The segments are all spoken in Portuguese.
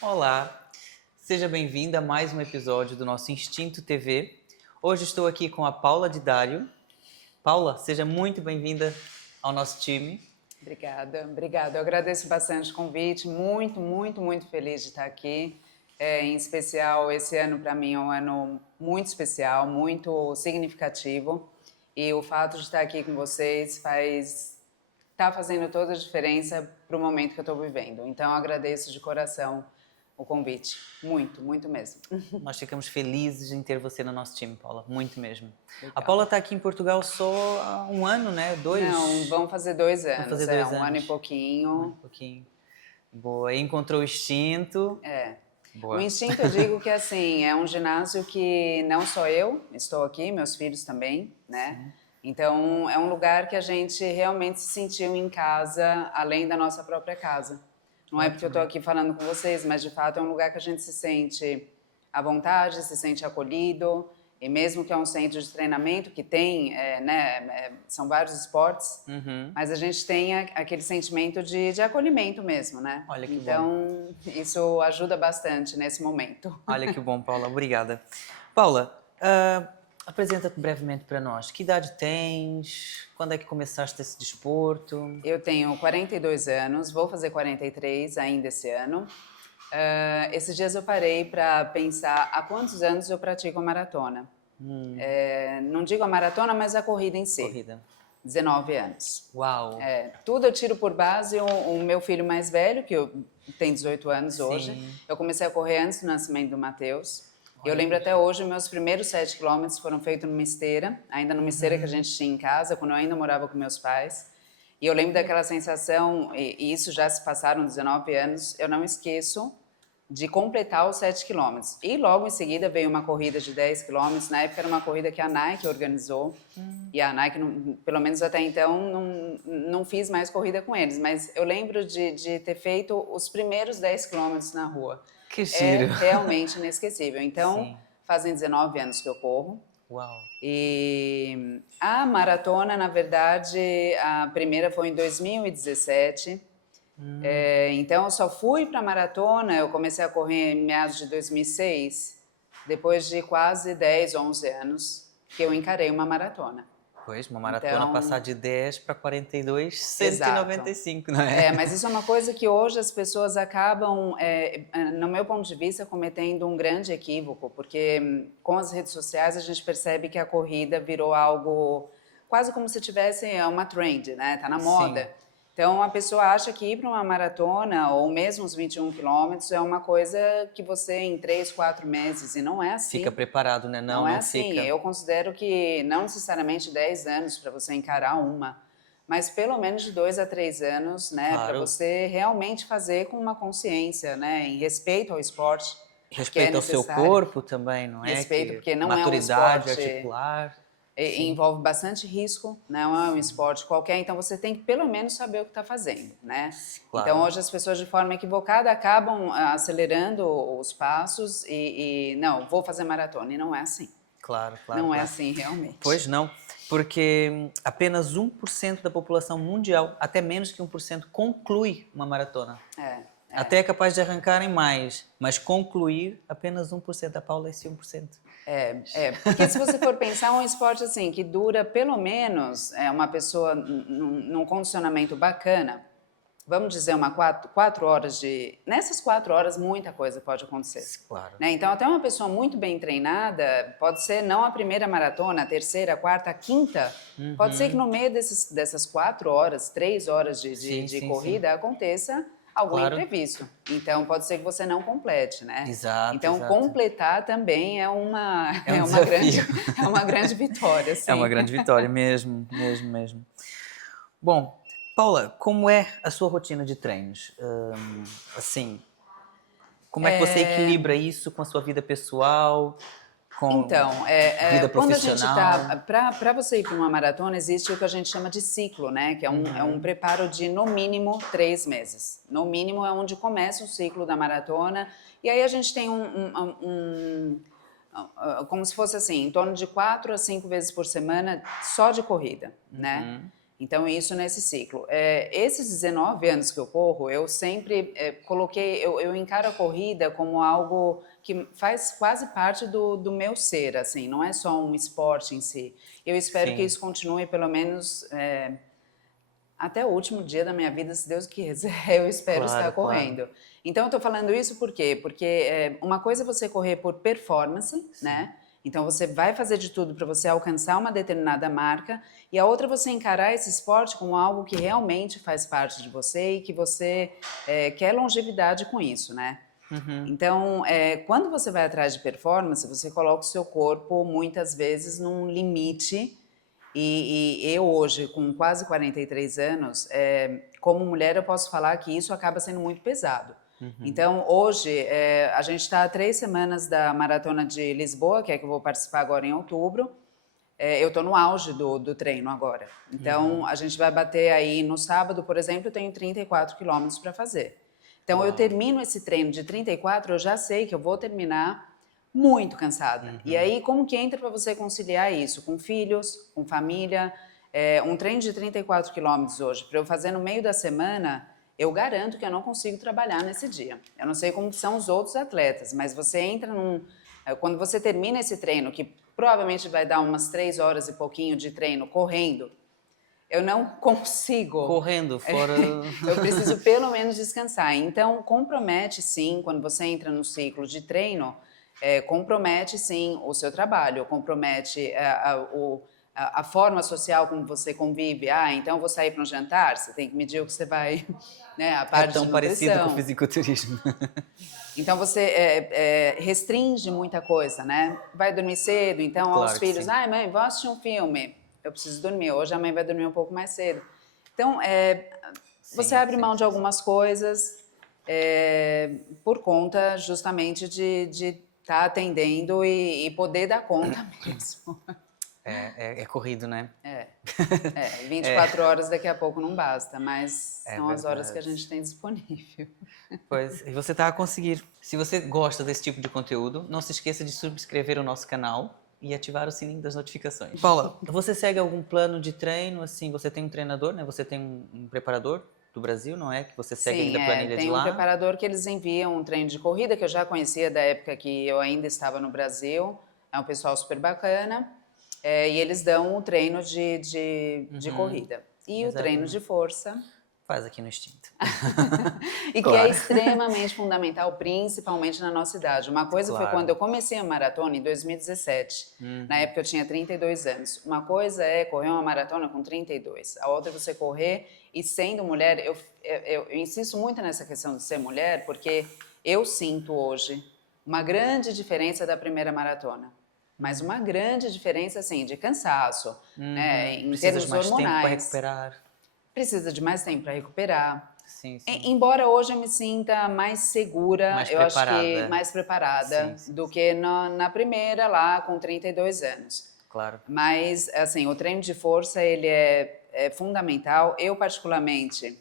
Olá, seja bem-vinda a mais um episódio do nosso Instinto TV. Hoje estou aqui com a Paula Didário. Paula, seja muito bem-vinda ao nosso time. Obrigada. Eu agradeço bastante o convite, muito feliz de estar aqui. Em especial, esse ano para mim é um ano muito especial, muito significativo. E o fato de estar aqui com vocês está fazendo toda a diferença para o momento que eu estou vivendo. Então, eu agradeço de coração o convite. Muito mesmo. Nós ficamos felizes em ter você no nosso time, Paula, muito mesmo. Legal. A Paula está aqui em Portugal só há um ano, né? Não, vão fazer 2 anos. Vão fazer 2 anos. Um ano e pouquinho. Um ano e pouquinho. Boa, e encontrou o instinto. O instinto, eu digo que assim, é um ginásio que não só eu estou aqui, meus filhos também, né? Sim. Então, é um lugar que a gente realmente se sentiu em casa, além da nossa própria casa. Não é porque eu estou aqui falando com vocês, mas de fato é um lugar que a gente se sente à vontade, se sente acolhido, e mesmo que é um centro de treinamento que tem, são vários esportes, mas a gente tem aquele sentimento de acolhimento mesmo, né? Olha que bom. Então, isso ajuda bastante nesse momento. Olha que bom, Paula. Obrigada. Paula, apresenta-te brevemente para nós. Que idade tens? Quando é que começaste esse desporto? Eu tenho 42 anos, vou fazer 43 ainda esse ano. Esses dias eu parei para pensar há quantos anos eu pratico a maratona. Não digo a maratona, mas a corrida em si. Corrida. 19 anos. Uau! Tudo eu tiro por base o meu filho mais velho, que tem 18 anos hoje. Eu comecei a correr antes do nascimento do Matheus. Eu lembro até hoje, meus primeiros 7 quilômetros foram feitos numa esteira, ainda numa esteira que a gente tinha em casa, quando eu ainda morava com meus pais. E eu lembro daquela sensação, e isso já se passaram 19 anos, eu não esqueço de completar os 7 quilômetros. E logo em seguida veio uma corrida de 10 quilômetros, na época era uma corrida que a Nike organizou, e a Nike, pelo menos até então, não fiz mais corrida com eles, mas eu lembro de ter feito os primeiros 10 quilômetros na rua. Que giro! É realmente inesquecível. Então, Sim. Fazem 19 anos que eu corro. Uau! E a maratona, na verdade, a primeira foi em 2017. Então, eu só fui para a maratona, eu comecei a correr em meados de 2006, depois de quase 10, 11 anos que eu encarei uma maratona. Pois, uma maratona passar de 10 para 42, 195, não é? é? Mas isso é uma coisa que hoje as pessoas acabam, no meu ponto de vista, cometendo um grande equívoco, porque com as redes sociais a gente percebe que a corrida virou algo quase como se tivesse uma trend, né? Tá na moda. Sim. Então, a pessoa acha que ir para uma maratona, ou mesmo os 21 quilômetros, é uma coisa que você, em 3, 4 meses, e não é assim. Fica preparado, né? Não é assim. Fica. Eu considero que não necessariamente 10 anos para você encarar uma, mas pelo menos de 2 a 3 anos, né? Claro. Para você realmente fazer com uma consciência, né? Em respeito ao esporte. Respeito ao seu corpo também, não é? Respeito, porque não maturidade é um esporte articular. Envolve bastante risco, não é um esporte qualquer, então você tem que pelo menos saber o que está fazendo, né? Claro. Então hoje as pessoas de forma equivocada acabam acelerando os passos não, vou fazer maratona, e não é assim. Claro. Não é assim realmente. Pois não, porque apenas 1% da população mundial, até menos que 1%, conclui uma maratona. Até é capaz de arrancarem mais, mas concluir apenas 1%. A Paula é esse 1%. Porque se você for pensar, um esporte assim, que dura pelo menos uma pessoa num condicionamento bacana, vamos dizer 4 horas de... Nessas 4 horas, muita coisa pode acontecer. Claro. Né? Então, até uma pessoa muito bem treinada, pode ser não a primeira maratona, a terceira, a quarta, a quinta, pode ser que no meio dessas 4 horas, 3 horas de corrida, aconteça algum imprevisto. Então, pode ser que você não complete, né? Exato. Então, completar também é uma grande vitória. Sim. É uma grande vitória, mesmo. Bom, Paula, como é a sua rotina de treinos? Assim, como é que você equilibra isso com a sua vida pessoal? Então, vida quando a gente profissional? para você ir para uma maratona, existe o que a gente chama de ciclo, né? Que é um preparo de, no mínimo, 3 meses. No mínimo é onde começa o ciclo da maratona. E aí a gente tem como se fosse assim, em torno de 4 a 5 vezes por semana só de corrida, né? Então, isso nesse ciclo. Esses 19 anos que eu corro, eu sempre coloquei, eu encaro a corrida como algo que faz quase parte do meu ser, assim, não é só um esporte em si. Eu espero que isso continue pelo menos até o último dia da minha vida, se Deus quiser, eu espero estar correndo. Claro. Então, eu estou falando isso por quê? Porque uma coisa é você correr por performance, né? Então, você vai fazer de tudo para você alcançar uma determinada marca, e a outra é você encarar esse esporte como algo que realmente faz parte de você e que você quer longevidade com isso, né? Uhum. Então, quando você vai atrás de performance, você coloca o seu corpo, muitas vezes, num limite. E eu hoje, com quase 43 anos, como mulher, eu posso falar que isso acaba sendo muito pesado. Uhum. Então, hoje, a gente está há 3 semanas da Maratona de Lisboa, que é que eu vou participar agora em outubro. Eu estou no auge do treino agora. Então, a gente vai bater aí no sábado, por exemplo, eu tenho 34 quilômetros para fazer. Então, eu termino esse treino de 34, eu já sei que eu vou terminar muito cansada. Uhum. E aí, como que entra para você conciliar isso? Com filhos, com família? Um treino de 34 quilômetros hoje, para eu fazer no meio da semana, eu garanto que eu não consigo trabalhar nesse dia. Eu não sei como são os outros atletas, mas você entra quando você termina esse treino, que provavelmente vai dar umas 3 horas e pouquinho de treino correndo, eu não consigo. Correndo, fora... Eu preciso pelo menos descansar. Então, compromete sim, quando você entra no ciclo de treino, compromete sim o seu trabalho, compromete a forma social como você convive. Então eu vou sair para um jantar, você tem que medir o que você vai, né, a parte de nutrição. É tão parecido com o fisiculturismo. Então você restringe muita coisa, né? Vai dormir cedo, então claro, aos filhos, mãe, vou assistir um filme, eu preciso dormir, hoje a mãe vai dormir um pouco mais cedo. Então, você abre mão de algumas coisas por conta justamente de estar atendendo e poder dar conta mesmo. É corrido, né? 24 horas daqui a pouco não basta, mas são as horas que a gente tem disponível. Pois, e você está a conseguir. Se você gosta desse tipo de conteúdo, não se esqueça de subscrever o nosso canal e ativar o sininho das notificações. Paula, você segue algum plano de treino? Assim, você tem um treinador, né? Você tem um preparador do Brasil, não é? Que você segue ele da planilha de lá? Tem um preparador que eles enviam um treino de corrida, que eu já conhecia da época que eu ainda estava no Brasil. É um pessoal super bacana. E eles dão o treino de corrida. E o treino de força... Faz aqui no Instinto. E claro. Que é extremamente fundamental, principalmente na nossa idade. Uma coisa foi quando eu comecei a maratona, em 2017. Na época eu tinha 32 anos. Uma coisa é correr uma maratona com 32. A outra é você correr e sendo mulher... Eu insisto muito nessa questão de ser mulher, porque eu sinto hoje uma grande diferença da primeira maratona. Mas uma grande diferença, assim, de cansaço, né, em termos hormonais. Precisa de mais tempo para recuperar. Precisa de mais tempo para recuperar. Sim. Embora hoje eu me sinta mais segura, acho que mais preparada do que na primeira lá com 32 anos. Claro. Mas, assim, o treino de força, ele é fundamental. Eu, particularmente,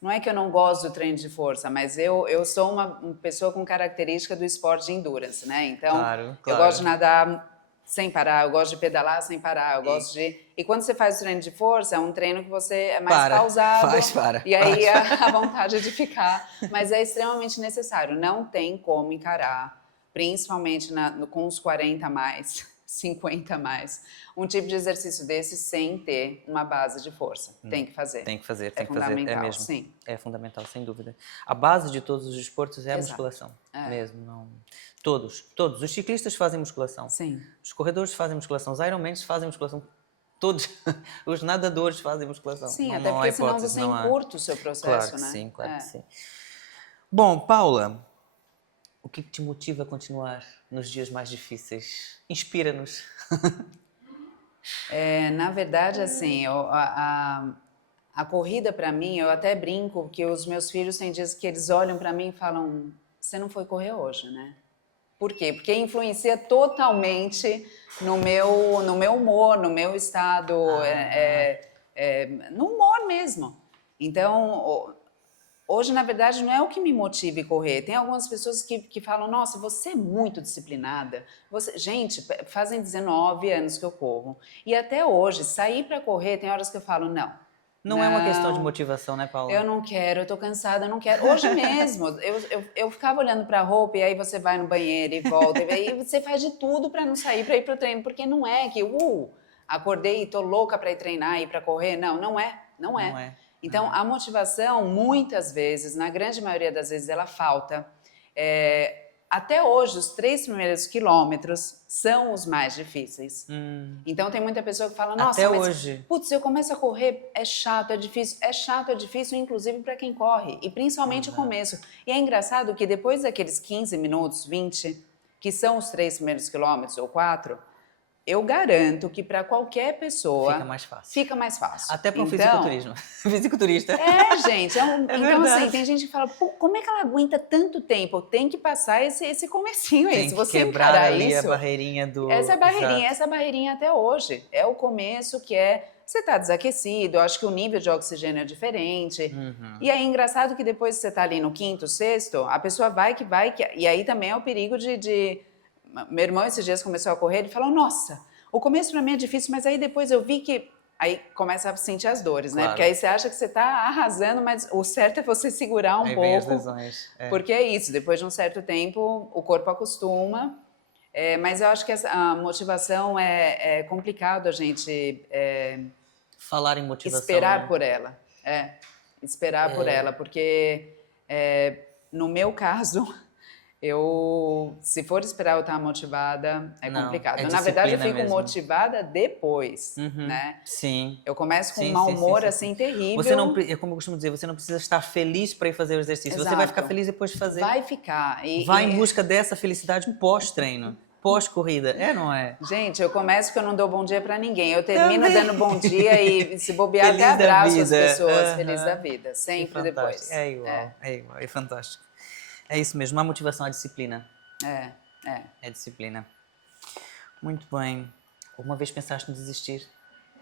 não é que eu não gosto do treino de força, mas eu sou uma pessoa com característica do esporte de endurance, né? Então, eu gosto de nadar sem parar, eu gosto de pedalar sem parar, eu gosto de... E quando você faz o treino de força, é um treino que você é mais pausado. E aí a vontade de ficar. Mas é extremamente necessário, não tem como encarar, principalmente com os 40 a mais, 50 a mais, um tipo de exercício desse sem ter uma base de força. Tem que fazer. Tem que fazer, tem que fazer. É fundamental, mesmo. Sim. É fundamental, sem dúvida. A base de todos os esportes é a musculação, mesmo. Não... Todos. Os ciclistas fazem musculação. Sim. Os corredores fazem musculação. Os Ironmans fazem musculação. Todos. Os nadadores fazem musculação. Sim, até porque senão você encurta o seu processo, claro, né? Claro que sim. Bom, Paula, o que te motiva a continuar nos dias mais difíceis? Inspira-nos. Na verdade, assim, a corrida para mim, eu até brinco que os meus filhos têm dias que eles olham para mim e falam: você não foi correr hoje, né? Por quê? Porque influencia totalmente no meu humor, no meu estado, no humor mesmo. Então, hoje, na verdade, não é o que me motiva a correr. Tem algumas pessoas que falam: nossa, você é muito disciplinada. Gente, fazem 19 anos que eu corro. E até hoje, sair para correr, tem horas que eu falo: não, Não é uma questão de motivação, né, Paula? Eu não quero, eu tô cansada, eu não quero. Hoje mesmo, eu ficava olhando pra roupa e aí você vai no banheiro e volta. E aí você faz de tudo pra não sair, pra ir pro treino. Porque não é que, acordei e tô louca pra ir treinar, ir pra correr. Não, não é. Não é. Não é. Então, a motivação, muitas vezes, na grande maioria das vezes, ela falta. Até hoje, os 3 primeiros quilômetros são os mais difíceis. Então, tem muita pessoa que fala, nossa, até mas, hoje. Putz, eu começo a correr, é chato, é difícil. É chato, é difícil, inclusive para quem corre. E principalmente o começo. E é engraçado que depois daqueles 15 minutos, 20, que são os 3 primeiros quilômetros, ou 4, eu garanto que para qualquer pessoa fica mais fácil. Até para um fisiculturista. Gente. Então, assim, tem gente que fala, como é que ela aguenta tanto tempo? Tem que passar esse comecinho aí. Tem Se que você quebrar encarar ali isso, a barreirinha do... essa barreirinha até hoje. É o começo que você tá desaquecido, eu acho que o nível de oxigênio é diferente. E aí, engraçado que depois que você tá ali no 5º, 6º, a pessoa vai. E aí também é o perigo de... Meu irmão esses dias começou a correr, ele falou, nossa, o começo para mim é difícil, mas aí depois eu vi que... Aí começa a sentir as dores, né? Porque aí você acha que você tá arrasando, mas o certo é você segurar um pouco. Vem as lesões. Porque é isso, depois de um certo tempo, o corpo acostuma. Mas eu acho que a motivação é complicado a gente... falar em motivação. Esperar, né? por ela. Esperar por ela, porque no meu caso... se for esperar eu estar motivada, é complicado. Na verdade, eu fico mesmo. Motivada depois, né? Sim. Eu começo com um mau humor, assim, terrível. Você não, como eu costumo dizer, você não precisa estar feliz para ir fazer o exercício. Exato. Você vai ficar feliz depois de fazer. Vai ficar. Vai em busca dessa felicidade pós-treino, pós-corrida. Não é? Gente, eu começo que eu não dou bom dia para ninguém. Eu termino dando bom dia e se bobear até abraço as pessoas. Feliz da vida. Sempre depois. É igual. É fantástico. É isso mesmo, a motivação é a disciplina. É disciplina. Muito bem. Alguma vez pensaste em desistir?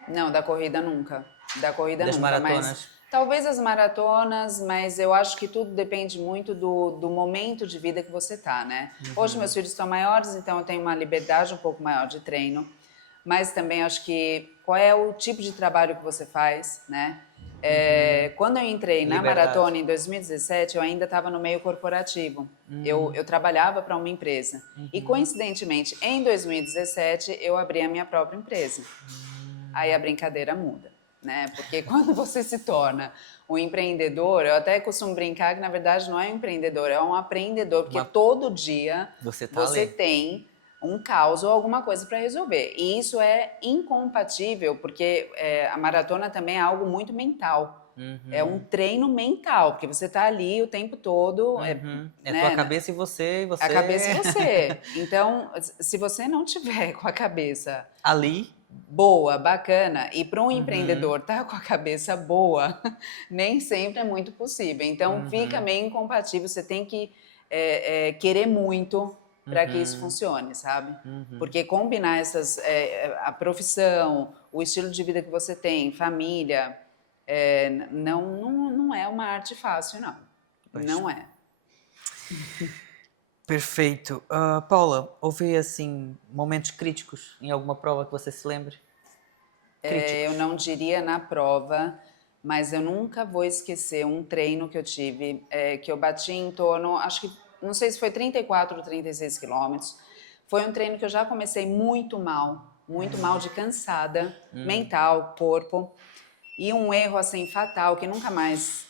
Não, da corrida nunca. Das maratonas? Mas, talvez as maratonas, mas eu acho que tudo depende muito do momento de vida que você tá, né? Hoje meus filhos estão maiores, então eu tenho uma liberdade um pouco maior de treino. Mas também acho que qual é o tipo de trabalho que você faz, né? Quando eu entrei na maratona em 2017, eu ainda estava no meio corporativo. Eu trabalhava para uma empresa. E, coincidentemente, em 2017, eu abri a minha própria empresa. Aí a brincadeira muda, né? Porque quando você se torna um empreendedor, eu até costumo brincar que, na verdade, não é um empreendedor, é um aprendedor. Porque todo dia você tem um caos ou alguma coisa para resolver. E isso é incompatível, porque a maratona também é algo muito mental. É um treino mental, porque você está ali o tempo todo. Né? Tua cabeça e você. A cabeça e você. Então, se você não tiver com a cabeça ali, boa, bacana, e para um empreendedor estar com a cabeça boa, nem sempre é muito possível. Então, fica meio incompatível. Você tem que querer muito para que isso funcione, sabe? Porque combinar a profissão, o estilo de vida que você tem, família, não é uma arte fácil, não. Pois. Não é. Perfeito. Paula, houve, assim, momentos críticos em alguma prova que você se lembre? Eu não diria na prova, mas eu nunca vou esquecer um treino que eu tive, que eu bati em torno, acho que não sei se foi 34 ou 36 quilômetros. Foi um treino que eu já comecei muito mal de cansada, mental, corpo. E um erro, assim, fatal, que nunca mais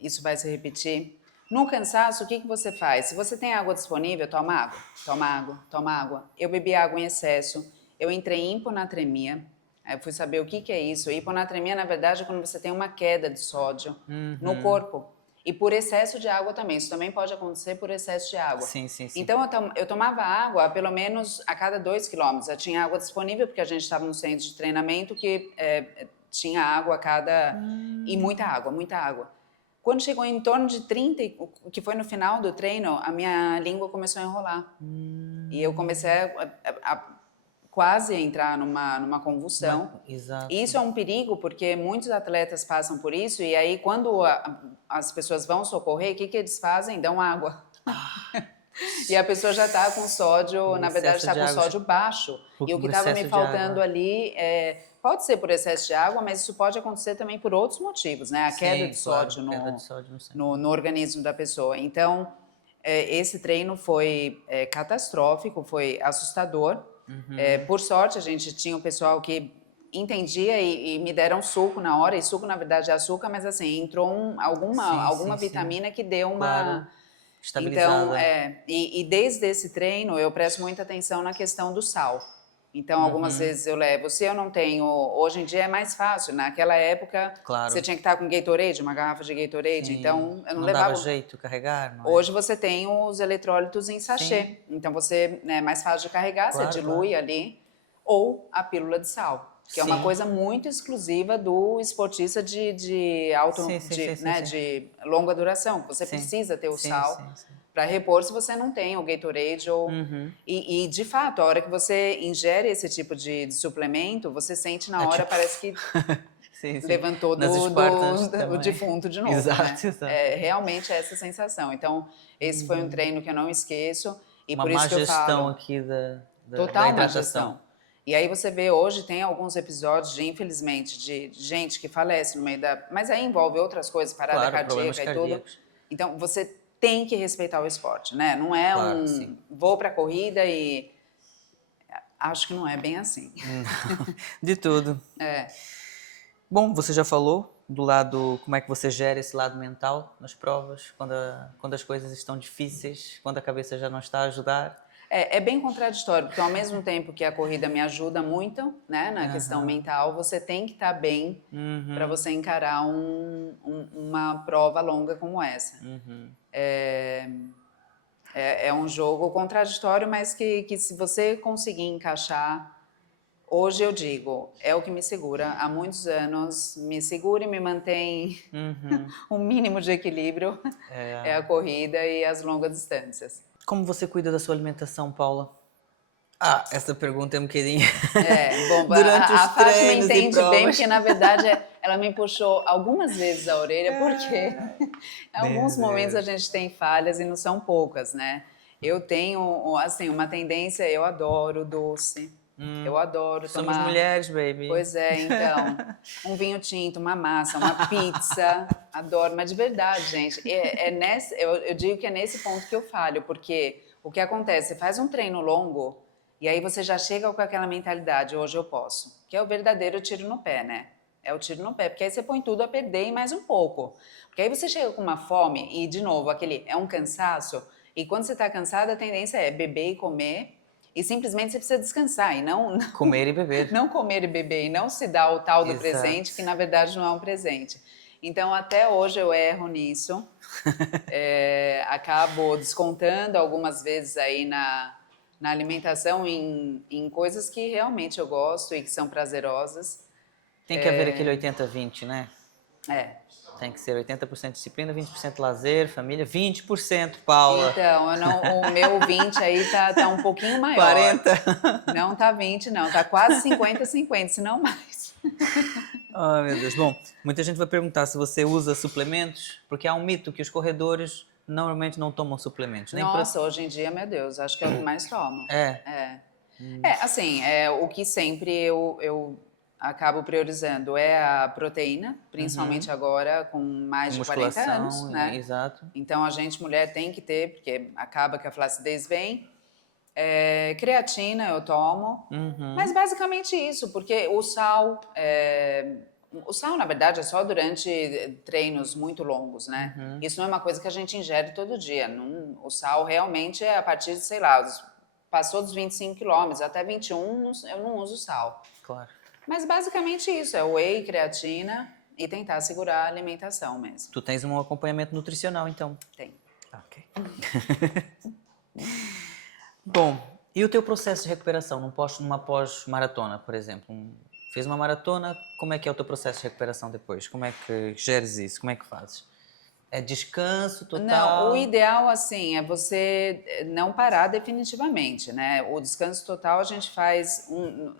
isso vai se repetir. No cansaço, o que você faz? Se você tem água disponível, toma água, toma água, toma água. Eu bebi água em excesso, eu entrei em hiponatremia. Aí eu fui saber o que é isso. Hiponatremia, na verdade, é quando você tem uma queda de sódio no corpo. E por excesso de água também. Isso também pode acontecer por excesso de água. Sim. Então, eu tomava água pelo menos a cada 2 quilômetros. Eu tinha água disponível, porque a gente estava no centro de treinamento que tinha água a cada... E muita água. Quando chegou em torno de 30, que foi no final do treino, a minha língua começou a enrolar. E eu comecei a quase entrar numa convulsão. Exato. E isso é um perigo, porque muitos atletas passam por isso, e aí quando as pessoas vão socorrer, o que eles fazem? Dão água. E a pessoa já está com sódio, na verdade está com sódio baixo. E o que estava me faltando ali pode ser por excesso de água, mas isso pode acontecer também por outros motivos, né? A queda de sódio, no organismo da pessoa. Então, esse treino foi catastrófico, foi assustador. Por sorte, a gente tinha um pessoal que entendia e me deram suco na hora, e suco na verdade é açúcar, mas assim, entrou alguma vitamina que deu uma... Claro. Estabilizada. Então, e desde esse treino eu presto muita atenção na questão do sal. Então, algumas vezes eu levo, se eu não tenho, hoje em dia é mais fácil, naquela época você tinha que estar com Gatorade, uma garrafa de Gatorade, então eu não levava... Não dava jeito carregar, não é? Hoje você tem os eletrólitos em sachê, então você, é mais fácil de carregar, você dilui ali, ou a pílula de sal. Que é uma coisa muito exclusiva do esportista de longa duração. Você precisa ter o sal para repor se você não tem o Gatorade. E, de fato, a hora que você ingere esse tipo de suplemento, você sente na hora, parece que levantou do defunto de novo. Exato, exato. Realmente é essa sensação. Então, esse foi um treino que eu não esqueço. E uma por isso que eu falo... má gestão aqui da Total má hidratação. gestão. E aí você vê hoje, tem alguns episódios, infelizmente, de gente que falece no meio da... Mas aí envolve outras coisas, parada cardíaca e tudo. Então, você tem que respeitar o esporte, né? Não é vou pra corrida e... Acho que não é bem assim. De tudo. Bom, você já falou do lado... Como é que você gera esse lado mental nas provas, quando as coisas estão difíceis, quando a cabeça já não está a ajudar? É bem contraditório, porque ao mesmo tempo que a corrida me ajuda muito, né, na questão mental, você tem que estar bem para você encarar uma prova longa como essa. É um jogo contraditório, mas que se você conseguir encaixar, hoje eu digo, é o que me segura há muitos anos, me segura e me mantém um mínimo de equilíbrio, é a corrida e as longas distâncias. Como você cuida da sua alimentação, Paula? Essa pergunta é um bocadinho... Bom, durante os a Fátima entende bem, provas. porque na verdade ela me puxou algumas vezes a orelha, porque em alguns momentos a gente tem falhas e não são poucas, né? Eu tenho, assim, uma tendência, eu adoro doce. Eu adoro tomar... Somos mulheres, baby. Pois é, então, um vinho tinto, uma massa, uma pizza, adoro, mas de verdade, gente, eu digo que é nesse ponto que eu falho, porque o que acontece, você faz um treino longo e aí você já chega com aquela mentalidade, hoje eu posso, que é o verdadeiro tiro no pé, né? É o tiro no pé, porque aí você põe tudo a perder e mais um pouco, porque aí você chega com uma fome e, de novo, é um cansaço, e quando você está cansada, a tendência é beber e comer, e simplesmente você precisa descansar e não comer e beber. Não comer e beber e não se dar o tal do Exato. presente, que na verdade não é um presente. Então, até hoje eu erro nisso. Acabo descontando algumas vezes aí na alimentação em coisas que realmente eu gosto e que são prazerosas. Tem que haver aquele 80-20, né? Tem que ser 80% disciplina, 20% lazer, família, 20%, Paula. Então, o meu 20 aí tá um pouquinho maior. 40. Não tá 20, não. Tá quase 50-50, se não mais. Ai, meu Deus. Bom, muita gente vai perguntar se você usa suplementos, porque há um mito que os corredores normalmente não tomam suplementos. Nossa, hoje em dia, meu Deus, acho que é o que mais tomo. Assim, o que sempre eu acabo priorizando é a proteína, principalmente agora com mais de 40 anos, né? Exato. Então a gente, mulher, tem que ter, porque acaba que a flacidez vem. Creatina eu tomo, mas basicamente isso, porque o sal, na verdade, é só durante treinos muito longos, né? Isso não é uma coisa que a gente ingere todo dia. O sal realmente é a partir de, sei lá, passou dos 25 quilômetros, até 21 eu não uso sal. Claro. Mas basicamente isso, é whey, creatina e tentar segurar a alimentação mesmo. Tu tens um acompanhamento nutricional, então? Tem. Ok. Bom, e o teu processo de recuperação numa pós-maratona, por exemplo? Fez uma maratona, como é que é o teu processo de recuperação depois? Como é que geres isso? Como é que fazes? É descanso total? Não, o ideal, assim, é você não parar definitivamente, né? O descanso total a gente faz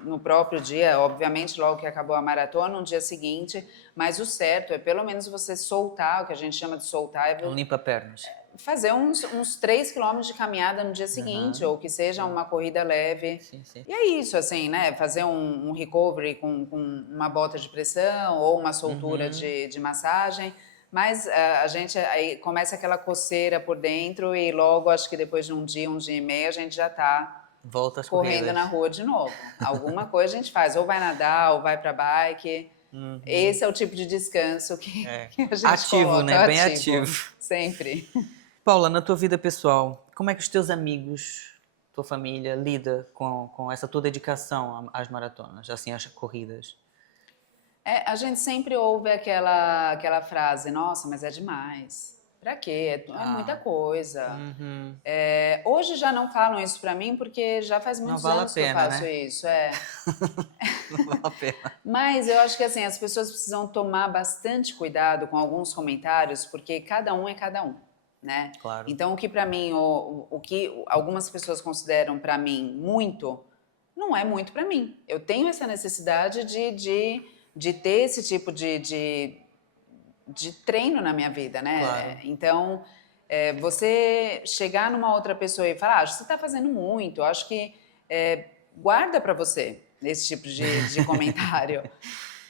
no próprio dia, obviamente, logo que acabou a maratona, no dia seguinte, mas o certo é pelo menos você soltar, o que a gente chama de soltar. Limpa pernas. fazer uns 3 quilômetros de caminhada no dia seguinte, ou que seja uma corrida leve. Sim, sim. E é isso, assim, né? Fazer um recovery com uma bota de pressão ou uma soltura de massagem. Mas a gente aí começa aquela coceira por dentro e logo, acho que depois de um dia e meio, a gente já está correndo na rua de novo. Alguma coisa a gente faz, ou vai nadar, ou vai para bike. Esse é o tipo de descanso que a gente ativo, coloca. né? Bem ativo. Sempre. Paula, na tua vida pessoal, como é que os teus amigos, tua família, lida com essa tua dedicação às maratonas, assim, às corridas? A gente sempre ouve aquela frase, nossa, mas é demais. Pra quê? É muita coisa. Hoje já não falam isso pra mim, porque já faz muitos anos que eu faço isso. Não vale a pena. Mas eu acho que assim, as pessoas precisam tomar bastante cuidado com alguns comentários, porque cada um é cada um, né? Claro. Então, o que pra mim, o que algumas pessoas consideram pra mim muito, não é muito pra mim. Eu tenho essa necessidade de ter esse tipo de treino na minha vida, né? Claro. Então, você chegar numa outra pessoa e falar, você está fazendo muito, acho que guarda para você esse tipo de comentário.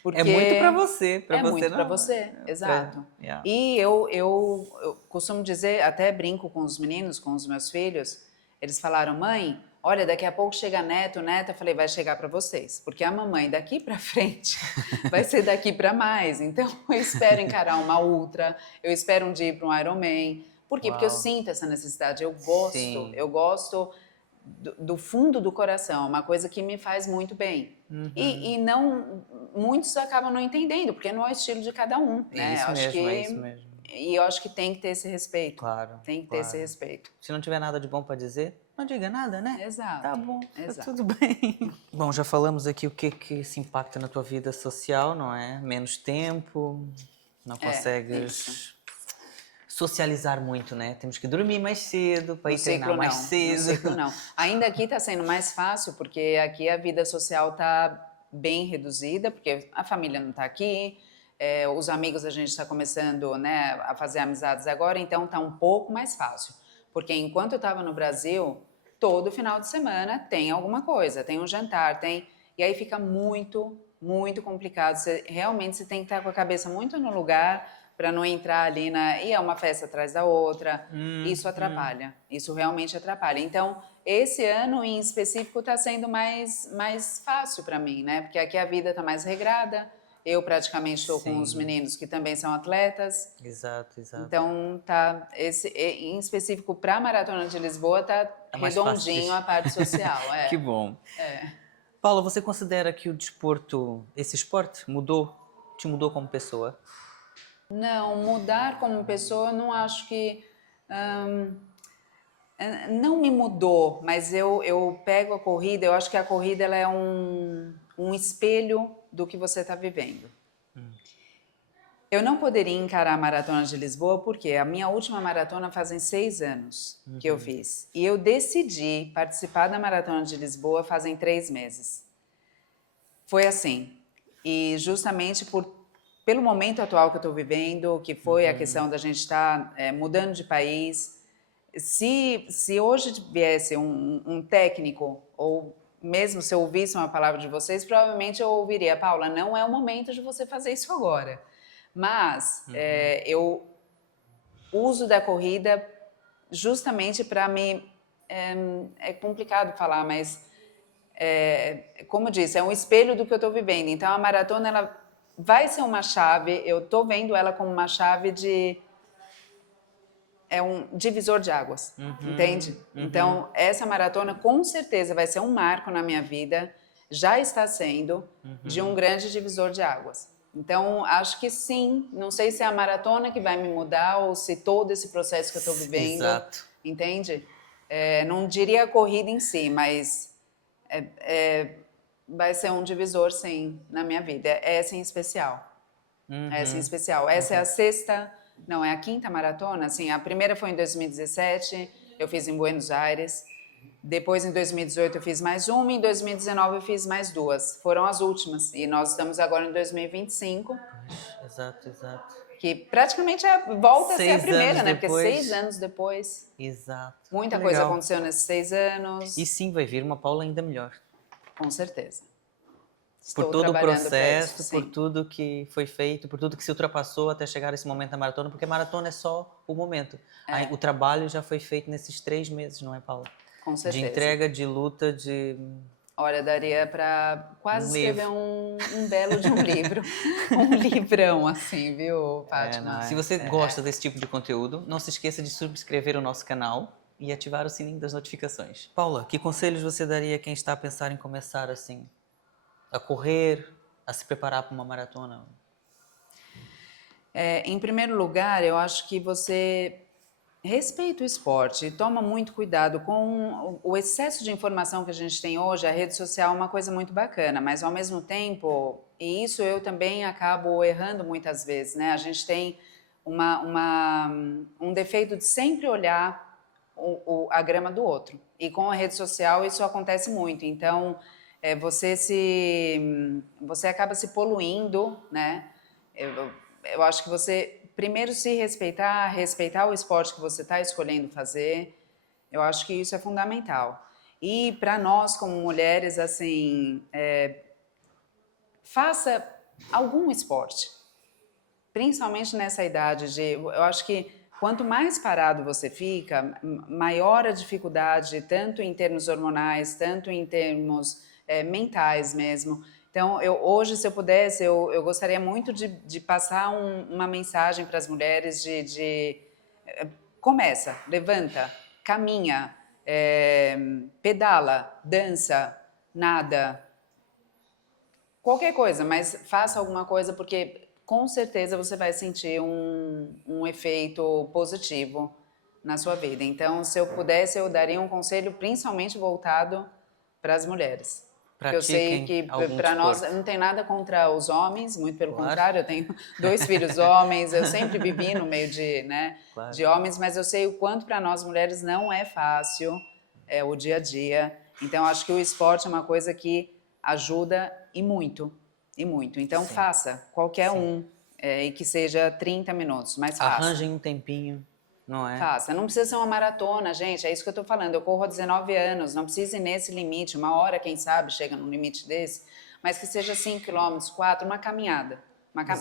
Porque é muito para você, é muito para você, exato. E eu costumo dizer, até brinco com os meninos, com os meus filhos, eles falaram, mãe, olha, daqui a pouco chega neto, neta, eu falei, vai chegar para vocês, porque a mamãe daqui para frente vai ser daqui para mais. Então, eu espero encarar uma ultra, eu espero um dia ir para um Ironman. Por quê? Porque eu sinto essa necessidade, eu gosto do fundo do coração, uma coisa que me faz muito bem. E não, muitos acabam não entendendo, porque não é o estilo de cada um, né? É isso mesmo. E eu acho que tem que ter esse respeito. Claro. Tem que ter esse respeito. Se não tiver nada de bom para dizer, não diga nada, né? Exato. Tá bom, exato. tá tudo bem. Bom, já falamos aqui o que se impacta na tua vida social, não é? Menos tempo, não consegues socializar muito, né? Temos que dormir mais cedo para ir treinar mais cedo. No ciclo não. Ainda aqui está sendo mais fácil, porque aqui a vida social está bem reduzida, porque a família não está aqui, os amigos a gente está começando, né, a fazer amizades agora, então está um pouco mais fácil. Porque enquanto eu estava no Brasil, todo final de semana tem alguma coisa, tem um jantar, e aí fica muito, muito complicado. Realmente você tem que estar com a cabeça muito no lugar para não entrar ali e é uma festa atrás da outra. Isso atrapalha, isso realmente atrapalha. Então, esse ano em específico está sendo mais fácil para mim, né? Porque aqui a vida está mais regrada. Eu praticamente estou com os meninos que também são atletas. Exato. Então, em específico para a Maratona de Lisboa, tá redondinho a parte social. Que bom. Paula, você considera que o desporto, esse esporte, te mudou como pessoa? Não, mudar como pessoa, não acho que... não me mudou, mas eu pego a corrida, eu acho que a corrida ela é um espelho do que você está vivendo. Eu não poderia encarar a Maratona de Lisboa porque a minha última maratona fazem 6 anos que eu fiz. E eu decidi participar da Maratona de Lisboa fazem 3 meses. Foi assim. E justamente pelo momento atual que eu estou vivendo, que foi a questão da gente estar mudando de país. Se hoje viesse um técnico, ou mesmo se eu ouvisse uma palavra de vocês, provavelmente eu ouviria, Paula, não é o momento de você fazer isso agora. Mas eu uso da corrida justamente para me... É complicado falar, mas, como eu disse, é um espelho do que eu estou vivendo. Então, a maratona ela vai ser uma chave, eu estou vendo ela como uma chave é um divisor de águas, entende? Então, essa maratona com certeza vai ser um marco na minha vida, já está sendo, de um grande divisor de águas. Então, acho que sim, não sei se é a maratona que vai me mudar ou se todo esse processo que eu estou vivendo, entende? Não diria a corrida em si, mas vai ser um divisor, sim, na minha vida. Essa em especial. Essa em especial. Essa é a sexta... Não, é a 5ª maratona. Assim, a primeira foi em 2017, eu fiz em Buenos Aires. Depois, em 2018, eu fiz mais uma. Em 2019, eu fiz mais 2. Foram as últimas. E nós estamos agora em 2025. Exato. que praticamente volta a ser a 6 primeira, anos né? Porque depois. 6 anos depois, Exato. muita Que coisa legal. aconteceu nesses 6 anos. E sim, vai vir uma Paula ainda melhor. Com certeza. Por Estou todo o trabalhando para processo, isso, por sim. tudo que foi feito, por tudo que se ultrapassou até chegar esse momento da maratona, porque a maratona é só o momento. Aí, o trabalho já foi feito nesses 3 meses, não é, Paula? Com De certeza. entrega, de luta, de Olha, daria para quase escrever livro. um belo de um livro. Um livrão, assim, viu, Fátima? Se você gosta desse tipo de conteúdo, não se esqueça de subscrever o nosso canal e ativar o sininho das notificações. Paula, que conselhos você daria a quem está a pensar em começar assim, a correr, a se preparar para uma maratona? Em primeiro lugar, eu acho que você respeita o esporte, toma muito cuidado com o excesso de informação que a gente tem hoje. A rede social é uma coisa muito bacana, mas ao mesmo tempo, e isso eu também acabo errando muitas vezes, né? A gente tem um defeito de sempre olhar a grama do outro. E com a rede social isso acontece muito. Então, você acaba se poluindo, né? Eu acho que você primeiro se respeitar, respeitar o esporte que você está escolhendo fazer. Eu acho que isso é fundamental. E para nós como mulheres, assim, faça algum esporte, principalmente nessa idade eu acho que quanto mais parado você fica, maior a dificuldade, tanto em termos hormonais, tanto em termos mentais mesmo. Então, hoje, se eu pudesse, eu gostaria muito de passar uma mensagem para as mulheres começa, levanta, caminha, pedala, dança, nada, qualquer coisa, mas faça alguma coisa porque com certeza você vai sentir um efeito positivo na sua vida. Então, se eu pudesse, eu daria um conselho principalmente voltado para as mulheres. Porque eu sei que para nós não tem nada contra os homens, muito pelo contrário, eu tenho 2 filhos homens, eu sempre vivi no meio de homens, mas eu sei o quanto para nós mulheres não é fácil o dia a dia. Então, acho que o esporte é uma coisa que ajuda e muito, e muito. Então, faça qualquer um, e que seja 30 minutos, mas faça. Arranjem um tempinho, não é? Faça. Não precisa ser uma maratona, gente, é isso que eu tô falando. Eu corro há 19 anos, não precisa ir nesse limite. Uma hora, quem sabe, chega num limite desse, mas que seja 5 quilômetros, 4, uma caminhada.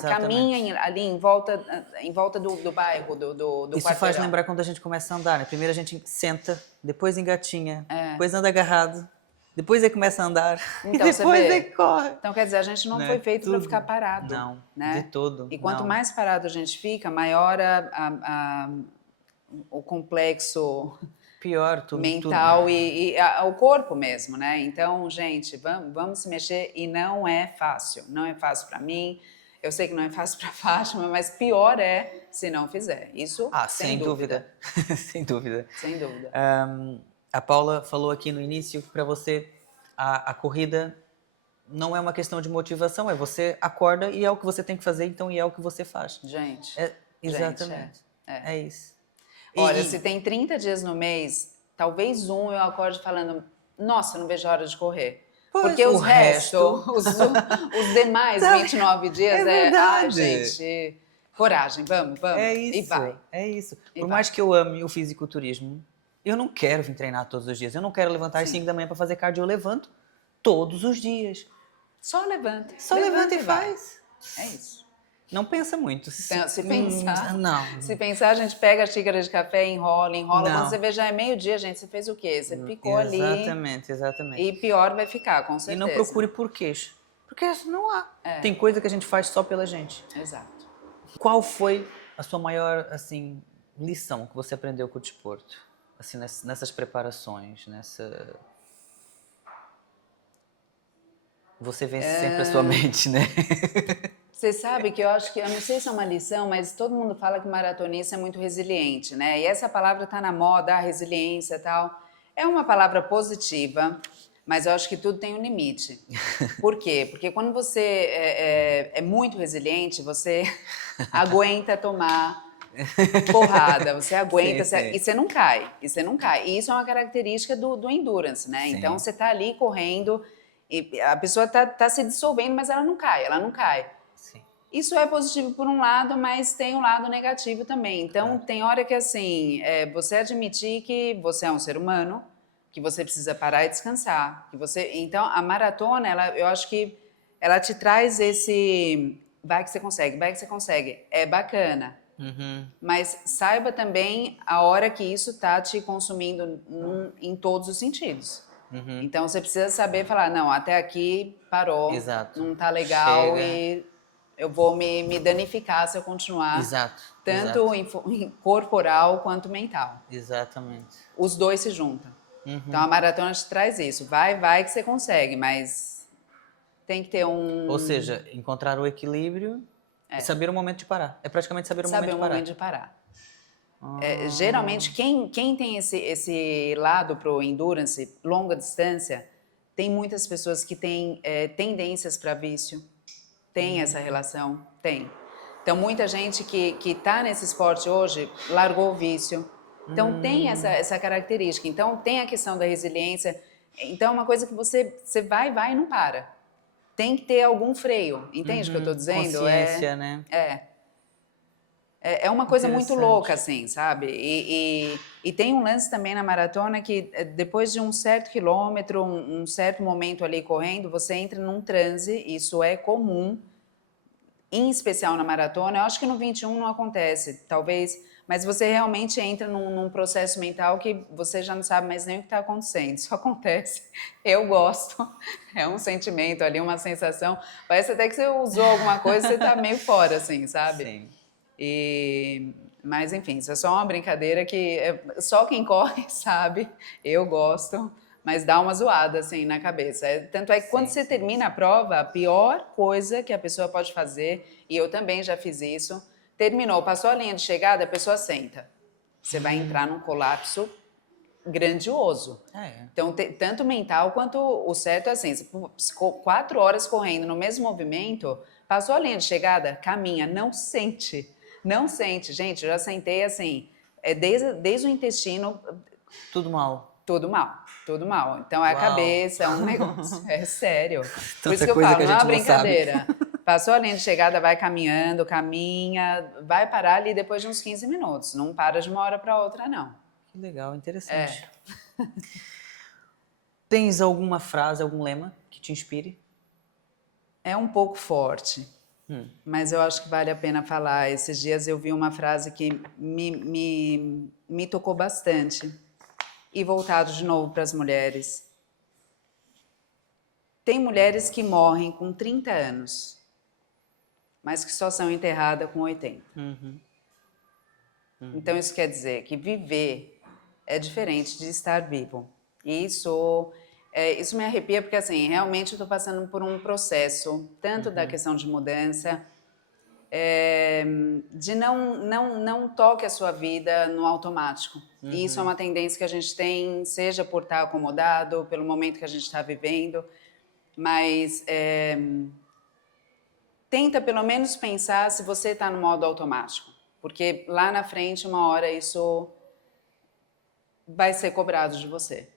Caminha ali em volta do bairro, do Isso quarteirão. faz lembrar quando a gente começa a andar, né? Primeiro a gente senta, depois engatinha, depois anda agarrado, depois aí começa a andar, então, e depois aí corre. Então, quer dizer, a gente não foi feito para ficar parado. Não, né? de todo. E quanto mais parado a gente fica, maior o complexo pior, tudo, mental e o corpo mesmo, né? Então, gente, vamos se mexer e não é fácil. Não é fácil para mim. Eu sei que não é fácil para a Fátima, mas pior é se não fizer. Isso, sem dúvida. Sem dúvida. Sem dúvida. A Paula falou aqui no início que para você a corrida não é uma questão de motivação, é você acorda e é o que você tem que fazer, então e é o que você faz. Gente, exatamente. É isso. Olha, se tem 30 dias no mês, talvez eu acorde falando, nossa, não vejo a hora de correr. Pois, porque os demais 29 dias gente, coragem, vamos, e vai. É isso. Por mais que eu ame o fisiculturismo, eu não quero vir treinar todos os dias. Eu não quero levantar às 5 da manhã para fazer cardio. Eu levanto todos os dias. Só levanta. Só levanta e faz. É isso. Não pensa muito. Se pensar, a gente pega a xícara de café, enrola. Quando você vê, já é meio-dia, gente. Você fez o quê? Você picou ali. Exatamente. E pior vai ficar, com certeza. E não procure porquês. Porque não há. Tem coisa que a gente faz só pela gente. Exato. Qual foi a sua maior, assim, lição que você aprendeu com o desporto? Assim, nessas preparações, Você vence sempre a sua mente, né? Você sabe que eu acho que, eu não sei se é uma lição, mas todo mundo fala que maratonista é muito resiliente, né? E essa palavra tá na moda, resiliência e tal. É uma palavra positiva, mas eu acho que tudo tem um limite. Por quê? Porque quando você é muito resiliente, você aguenta tomar porrada, você aguenta e você não cai. E isso é uma característica do endurance, né? Sim. Então você tá ali correndo e a pessoa tá se dissolvendo, mas ela não cai. Sim. Isso é positivo por um lado, mas tem um lado negativo também. Então, tem hora que, assim, você admitir que você é um ser humano, que você precisa parar e descansar. Então, a maratona, eu acho que ela te traz esse... Vai que você consegue, vai que você consegue. É bacana. Mas saiba também a hora que isso está te consumindo em todos os sentidos. Então, você precisa saber falar, não, até aqui parou, não está legal. Chega. E eu vou me danificar se eu continuar. Tanto em corporal quanto mental. Exatamente. Os dois se juntam. Então, a maratona te traz isso. Vai que você consegue, mas tem que ter um... Ou seja, encontrar o equilíbrio e saber o momento de parar. É praticamente saber o momento de parar. Geralmente, quem tem esse lado pro endurance, longa distância, tem muitas pessoas que têm tendências para vício. Tem essa relação? Tem. Então, muita gente que está nesse esporte hoje largou o vício. Então, tem essa característica. Então, tem a questão da resiliência. Então, é uma coisa que você vai e não para. Tem que ter algum freio. Entende o que eu estou dizendo? Consciência, né? É uma coisa muito louca, assim, sabe? E tem um lance também na maratona que depois de um certo quilômetro, um certo momento ali correndo, você entra num transe, isso é comum, em especial na maratona. Eu acho que no 21 não acontece, talvez, mas você realmente entra num processo mental que você já não sabe mais nem o que está acontecendo. Isso acontece. Eu gosto. É um sentimento ali, uma sensação. Parece até que você usou alguma coisa e você está meio fora, assim, sabe? Sim. Mas, enfim, isso é só uma brincadeira que só quem corre sabe. Eu gosto, mas dá uma zoada, assim, na cabeça. Tanto é que quando você termina a prova, a pior coisa que a pessoa pode fazer, e eu também já fiz isso, terminou, passou a linha de chegada, a pessoa senta. Você vai entrar num colapso grandioso. Então, tanto mental quanto o certo é assim, 4 horas correndo no mesmo movimento, passou a linha de chegada, caminha, não sente. Não sente. Gente, eu já sentei assim, desde o intestino... Tudo mal. Tudo mal, tudo mal. Então, é a cabeça, é um negócio. É sério. Por isso que eu coisa falo, que a não é gente uma não sabe. brincadeira. Passou a linha de chegada, vai caminhando, caminha, vai parar ali depois de uns 15 minutos. Não para de uma hora para outra, não. Que legal, interessante. Tens alguma frase, algum lema que te inspire? É um pouco forte, mas eu acho que vale a pena falar. Esses dias eu vi uma frase que me tocou bastante. E voltado de novo para as mulheres. Tem mulheres que morrem com 30 anos, mas que só são enterradas com 80. Então, isso quer dizer que viver é diferente de estar vivo. E isso me arrepia porque, assim, realmente eu estou passando por um processo, tanto da questão de mudança, de não toque a sua vida no automático. E isso é uma tendência que a gente tem, seja por estar acomodado, pelo momento que a gente está vivendo, mas tenta pelo menos pensar se você está no modo automático, porque lá na frente, uma hora, isso vai ser cobrado de você.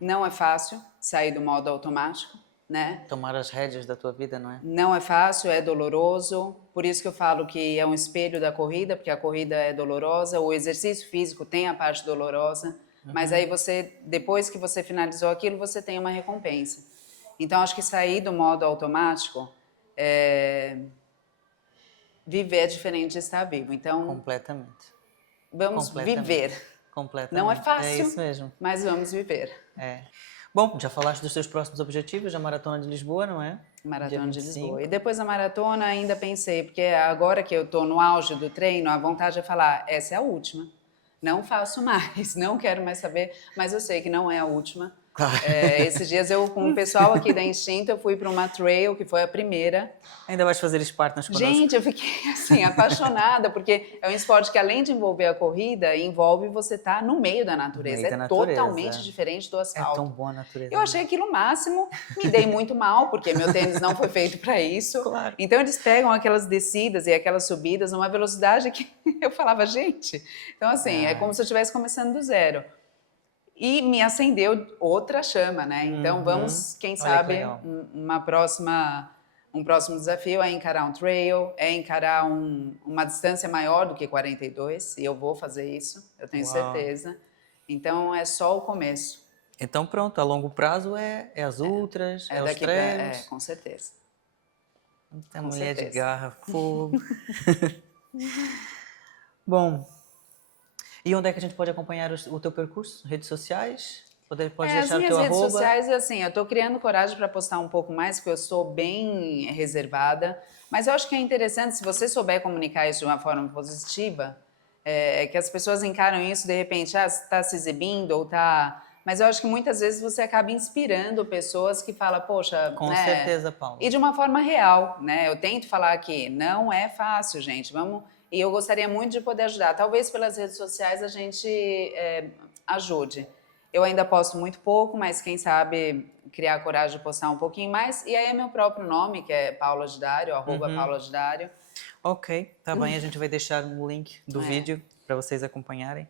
Não é fácil sair do modo automático, né? Tomar as rédeas da tua vida, não é? Não é fácil, é doloroso. Por isso que eu falo que é um espelho da corrida, porque a corrida é dolorosa. O exercício físico tem a parte dolorosa, mas aí você, depois que você finalizou aquilo, você tem uma recompensa. Então, acho que sair do modo automático, viver é diferente de estar vivo. Então, completamente. Vamos viver. Completamente. Não é fácil, é isso mesmo. Mas vamos viver. Bom, já falaste dos teus próximos objetivos, a Maratona de Lisboa, não é? Maratona de Lisboa. E depois da maratona ainda pensei, porque agora que eu estou no auge do treino, a vontade é falar, essa é a última. Não faço mais, não quero mais saber, mas eu sei que não é a última. Claro. Esses dias eu, com o pessoal aqui da Instinto, eu fui para uma trail, que foi a primeira. Ainda vais fazer Spartans conosco? Gente, eu fiquei assim, apaixonada, porque é um esporte que, além de envolver a corrida, envolve você estar no meio da natureza. Totalmente diferente do asfalto. É tão boa a natureza. Eu achei aquilo o máximo, me dei muito mal, porque meu tênis não foi feito para isso. Claro. Então, eles pegam aquelas descidas e aquelas subidas numa velocidade que eu falava, gente... Então, assim, é como se eu estivesse começando do zero. E me acendeu outra chama, né? Então, vamos, quem sabe, uma próxima Um próximo desafio é encarar um trail, é encarar uma distância maior do que 42, e eu vou fazer isso, eu tenho certeza. Então, é só o começo. Então, pronto, a longo prazo é as ultras, é os trails. Com certeza. É mulher de garra, fogo. Bom, e onde é que a gente pode acompanhar o teu percurso? Redes sociais? Pode deixar o teu redes arroba? Sociais, assim, eu estou criando coragem para postar um pouco mais, porque eu sou bem reservada. Mas eu acho que é interessante, se você souber comunicar isso de uma forma positiva, que as pessoas encaram isso, de repente, está se exibindo ou está... Mas eu acho que muitas vezes você acaba inspirando pessoas que falam, poxa... Com certeza, Paula. E de uma forma real, né? Eu tento falar aqui, não é fácil, gente, vamos... E eu gostaria muito de poder ajudar. Talvez pelas redes sociais a gente ajude. Eu ainda posto muito pouco, mas quem sabe criar a coragem de postar um pouquinho mais. E aí é meu próprio nome, que é Paula Gidário, @Paula Gidário. Ok, tá bem, a gente vai deixar no link do vídeo para vocês acompanharem.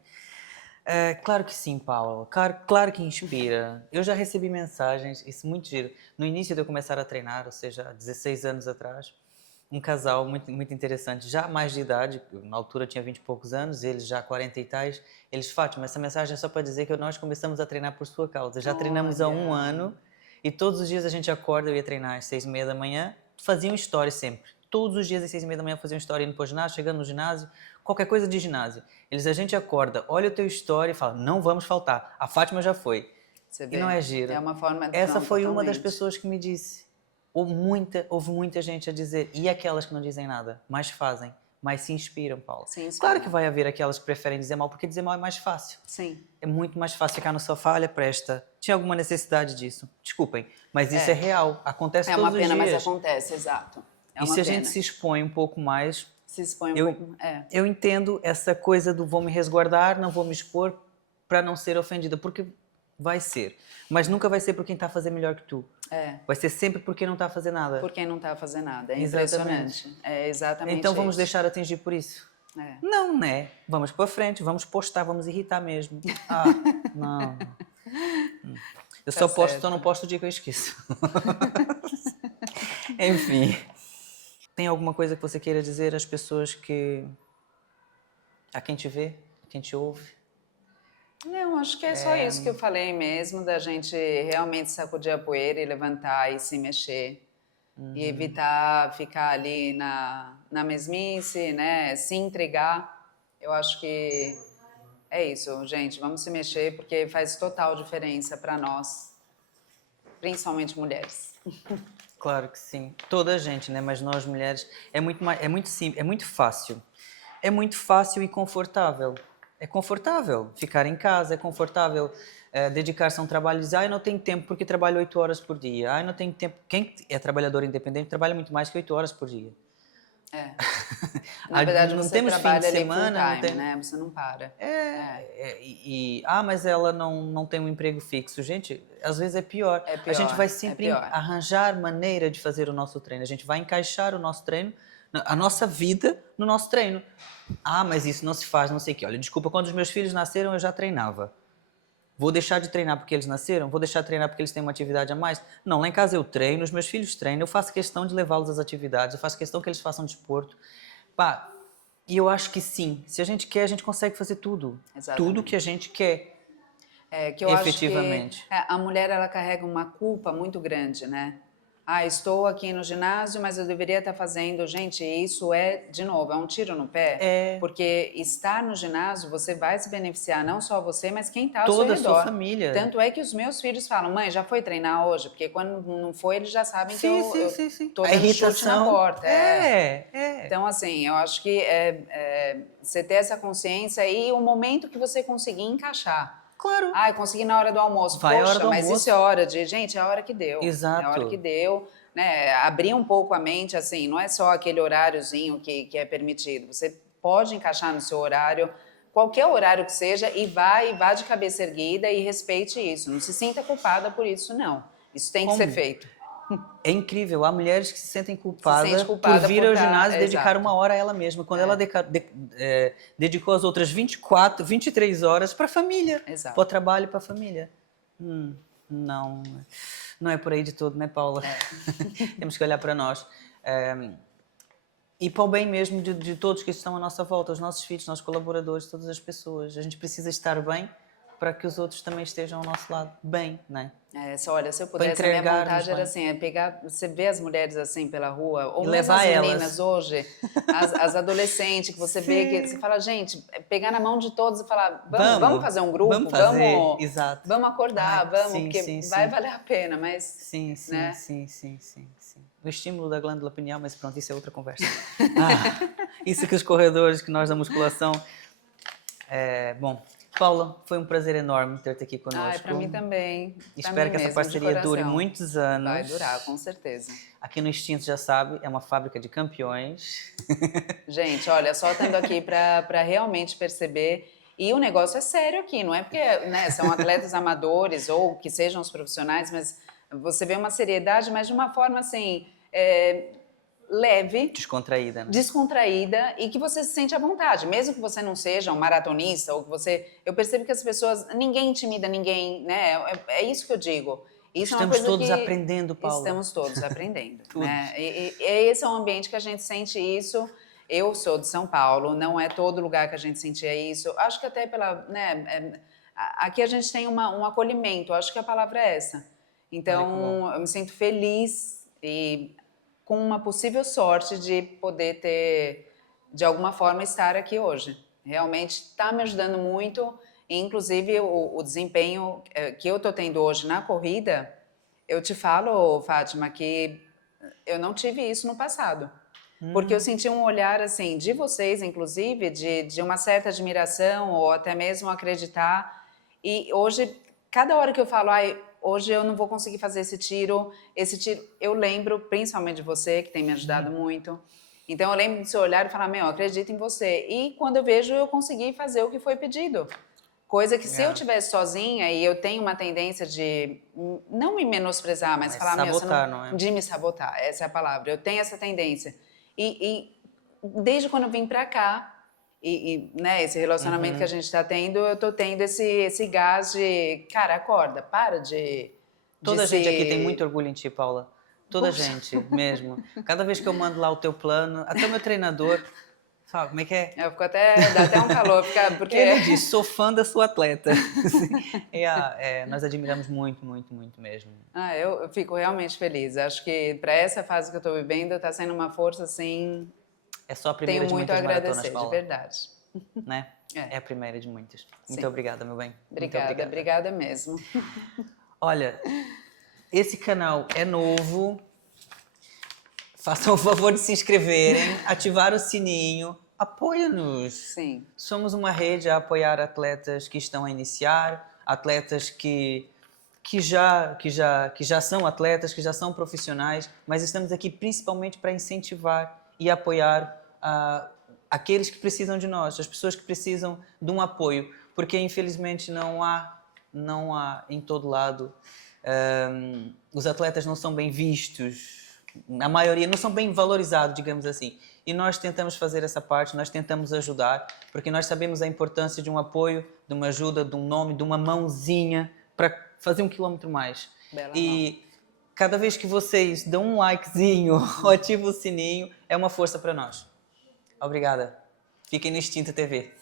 Claro que sim, Paula, claro que inspira. Eu já recebi mensagens, isso é muito giro. No início de eu começar a treinar, ou seja, há 16 anos atrás, um casal muito interessante, já mais de idade, na altura tinha 20 e poucos anos, eles já 40 e tais, eles, Fátima, essa mensagem é só para dizer que nós começamos a treinar por sua causa. Já treinamos há 1 ano e todos os dias a gente acorda, eu ia treinar às 6h30 da manhã, faziam story sempre. Todos os dias às 6h30 da manhã faziam story indo para o ginásio, chegando no ginásio, qualquer coisa de ginásio. A gente acorda, olha o teu story e fala, não vamos faltar, a Fátima já foi. Você vê, e não é giro. É uma forma de Essa foi uma das pessoas que me disse. Houve muita gente a dizer, e aquelas que não dizem nada, mais fazem, mais se inspiram, Paulo. Claro que vai haver aquelas que preferem dizer mal, porque dizer mal é mais fácil. Sim. É muito mais fácil ficar no sofá, olha, presta. Tinha alguma necessidade disso? Desculpem, mas isso é real, acontece todos os dias. É uma pena, mas acontece, exato. E se a gente se expõe um pouco mais... Se expõe um pouco, Eu entendo essa coisa do vou me resguardar, não vou me expor para não ser ofendida, porque vai ser. Mas nunca vai ser por quem está a fazer melhor que tu. Vai ser sempre por quem não está a fazer nada. Por quem não está a fazer nada. É impressionante. É exatamente Então vamos deixar atingir por isso? Não, né? Vamos para frente, vamos postar, vamos irritar mesmo. Não. Eu só não posto o dia que eu esqueço. Enfim. Tem alguma coisa que você queira dizer às pessoas a quem te vê, a quem te ouve? Não, acho que é só isso que eu falei mesmo, da gente realmente sacudir a poeira e levantar e se mexer. E evitar ficar ali na mesmice, né? Se entregar. Eu acho que é isso, gente. Vamos se mexer porque faz total diferença para nós, principalmente mulheres. Claro que sim. Toda a gente, né? Mas nós mulheres é muito simples, é muito fácil. É muito fácil e confortável. É confortável ficar em casa, é confortável dedicar-se a um trabalho e dizer, não tenho tempo porque trabalho 8 horas por dia. Não tenho tempo. Quem é trabalhador independente trabalha muito mais que 8 horas por dia. Na verdade, não você temos trabalha fim de semana, full time, né? Você não para. Mas ela não tem um emprego fixo. Gente, às vezes é pior. A gente vai sempre arranjar maneira de fazer o nosso treino. A gente vai encaixar o nosso treino, a nossa vida no nosso treino. Mas isso não se faz, não sei o quê. Olha, desculpa, quando os meus filhos nasceram eu já treinava. Vou deixar de treinar porque eles nasceram? Vou deixar de treinar porque eles têm uma atividade a mais? Não, lá em casa eu treino, os meus filhos treinam, eu faço questão de levá-los às atividades, eu faço questão que eles façam desporto. E eu acho que sim, se a gente quer, a gente consegue fazer tudo. Exatamente. Tudo que a gente quer, que eu efetivamente. Acho que a mulher, ela carrega uma culpa muito grande, né? Estou aqui no ginásio, mas eu deveria estar fazendo... Gente, isso de novo, é um tiro no pé. Porque estar no ginásio, você vai se beneficiar, não só você, mas quem está ao seu redor. Toda a sua família. Tanto é que os meus filhos falam, mãe, já foi treinar hoje? Porque quando não foi, eles já sabem que eu estou dando chute na porta. Então, assim, eu acho que você ter essa consciência e o momento que você conseguir encaixar. Claro. Consegui na hora do almoço. Mas isso é hora de... Gente, é a hora que deu. Exato. É a hora que deu. Né? Abrir um pouco a mente, assim, não é só aquele horáriozinho que é permitido. Você pode encaixar no seu horário, qualquer horário que seja, e vá de cabeça erguida e respeite isso. Não se sinta culpada por isso, não. Isso tem que ser feito. É incrível, há mulheres que se sentem culpadas por vir ao ginásio e dedicar 1 hora a ela mesma, quando ela dedicou as outras 23 horas para a família, para o trabalho e para a família. não, não é por aí de todo, né, Paula? Temos que olhar para nós. E para o bem mesmo de todos que estão à nossa volta, os nossos filhos, os nossos colaboradores, todas as pessoas. A gente precisa estar bem para que os outros também estejam ao nosso lado bem, não é? Olha, se eu pudesse, a minha vontade era assim, pegar, você vê as mulheres assim pela rua, ou mesmo as meninas hoje, as adolescentes, que você vê, que você fala, gente, pegar na mão de todos e falar, vamos fazer um grupo, vamos acordar, porque vai valer a pena, mas... Sim. O estímulo da glândula pineal, mas pronto, isso é outra conversa. Isso que os corredores, que nós da musculação... Bom, Paula, foi um prazer enorme ter-te aqui connosco. Para mim também. Espero que essa parceria dure muitos anos. Vai durar, com certeza. Aqui no Instinto, já sabe, é uma fábrica de campeões. Gente, olha, só estando aqui para realmente perceber. E o negócio é sério aqui, não é porque são atletas amadores ou que sejam os profissionais, mas você vê uma seriedade, mas de uma forma assim... leve, descontraída e que você se sente à vontade, mesmo que você não seja um maratonista ou que você... Eu percebo que as pessoas... Ninguém intimida ninguém, né? É isso que eu digo. Isso estamos todos aprendendo, Paula. Estamos todos aprendendo, né? E esse é um ambiente que a gente sente isso. Eu sou de São Paulo, não é todo lugar que a gente sentia isso. Acho que até pela... aqui a gente tem um acolhimento, acho que a palavra é essa. Então, eu me sinto feliz e... com uma possível sorte de poder ter, de alguma forma, estar aqui hoje. Realmente está me ajudando muito, e, inclusive o desempenho que eu estou tendo hoje na corrida, eu te falo, Fátima, que eu não tive isso no passado. Porque eu senti um olhar, assim, de vocês, inclusive, de uma certa admiração, ou até mesmo acreditar. E hoje, cada hora que eu falo, hoje eu não vou conseguir fazer esse tiro, eu lembro principalmente de você, que tem me ajudado muito. Então eu lembro do seu olhar e falar, eu acredito em você. E quando eu vejo, eu consegui fazer o que foi pedido. Coisa que se eu estivesse sozinha, e eu tenho uma tendência de não me menosprezar, mas falar, sabotar, não é? De me sabotar, essa é a palavra. Eu tenho essa tendência. E desde quando eu vim pra cá, esse relacionamento que a gente está tendo, eu tô tendo esse gás de, cara, acorda, para de... Toda a gente aqui tem muito orgulho em ti, Paula. Toda a gente, mesmo. Cada vez que eu mando lá o teu plano, até o meu treinador, sabe como é que é? Eu fico dá até um calor, porque... Ele diz, sou fã da sua atleta. Nós admiramos muito, muito, muito mesmo. Eu fico realmente feliz. Acho que para essa fase que eu estou vivendo, está sendo uma força, assim... É só a primeira de muitas maratonas, Paula. De verdade. Né? É a primeira de muitas. Muito obrigada, meu bem. Obrigada mesmo. Olha, esse canal é novo. Façam o favor de se inscreverem, ativar o sininho, apoia-nos. Sim. Somos uma rede a apoiar atletas que estão a iniciar, atletas que já são atletas, que já são profissionais, mas estamos aqui principalmente para incentivar e apoiar aqueles que precisam de nós, as pessoas que precisam de um apoio, porque infelizmente não há em todo lado, os atletas não são bem vistos, a maioria não são bem valorizados, digamos assim, e nós tentamos fazer essa parte, nós tentamos ajudar, porque nós sabemos a importância de um apoio, de uma ajuda, de um nome, de uma mãozinha para fazer 1 quilômetro mais. E cada vez que vocês dão um likezinho ou ativam o sininho, é uma força para nós. Obrigada. Fiquem no Instinto TV.